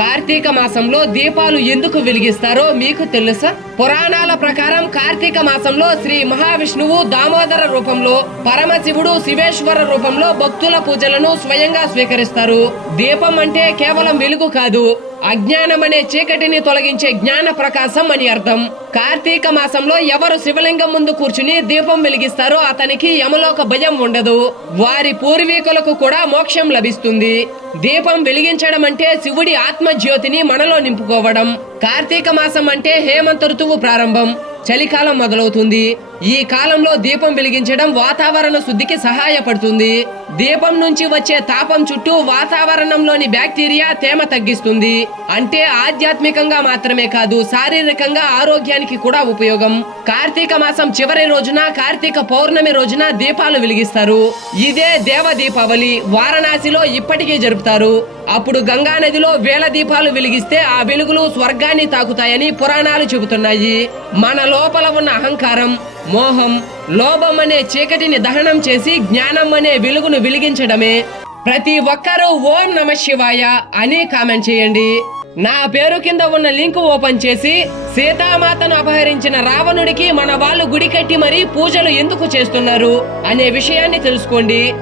కార్తీక మాసంలో దీపాలు ఎందుకు వెలిగిస్తారో మీకు తెలుసా? పురాణాల ప్రకారం కార్తీక మాసంలో శ్రీ మహావిష్ణువు దామోదర రూపంలో పరమశివుడు శివేశ్వర రూపంలో భక్తుల పూజలను స్వయంగా స్వీకరిస్తారు. దీపం అంటే కేవలం వెలుగు కాదు. అజ్ఞానం అనే చీకటిని తొలగించే జ్ఞాన ప్రకాశం అని అర్థం. కార్తీక మాసంలో ఎవరు శివలింగం ముందు కూర్చుని దీపం వెలిగిస్తారో అతనికి యమలోక భయం ఉండదు. వారి పూర్వీకులకు కూడా మోక్షం లభిస్తుంది. దీపం వెలిగించడం అంటే శివుడి ఆత్మజ్యోతిని మనలో నింపుకోవడం. కార్తీక మాసం అంటే హేమంత ఋతువు ప్రారంభం. చలికాలం మొదలవుతుంది. ఈ కాలంలో దీపం వెలిగించడం వాతావరణ శుద్ధికి సహాయపడుతుంది. దీపం నుంచి వచ్చే తాపం చుట్టూ వాతావరణంలోని బ్యాక్టీరియా తేమ తగ్గిస్తుంది. అంటే ఆధ్యాత్మికంగా మాత్రమే కాదు శారీరకంగా ఆరోగ్యానికి కూడా ఉపయోగం. కార్తీక మాసం చివరి రోజున కార్తీక పౌర్ణమి రోజున దీపాలు వెలిగిస్తారు. ఇదే దేవ దీపావళి వారణాసిలో ఇప్పటికీ జరుపుతారు. అప్పుడు గంగా నదిలో వేల దీపాలు వెలిగిస్తే ఆ వెలుగులు స్వర్గాన్ని తాకుతాయని పురాణాలు చెబుతున్నాయి. మన లోపల ఉన్న అహంకారం మోహం లోభం అనే చీకటిని దహనం చేసి జ్ఞానం అనే వెలుగును వెలిగించడమే. ప్రతి ఒక్కరూ ఓం నమ శివాయ అని కామెంట్ చేయండి. నా పేరు కింద ఉన్న లింక్ ఓపెన్ చేసి సీతామాతను అపహరించిన రావణుడికి మన వాళ్ళు గుడి కట్టి మరీ పూజలు ఎందుకు చేస్తున్నారు అనే విషయాన్ని తెలుసుకోండి.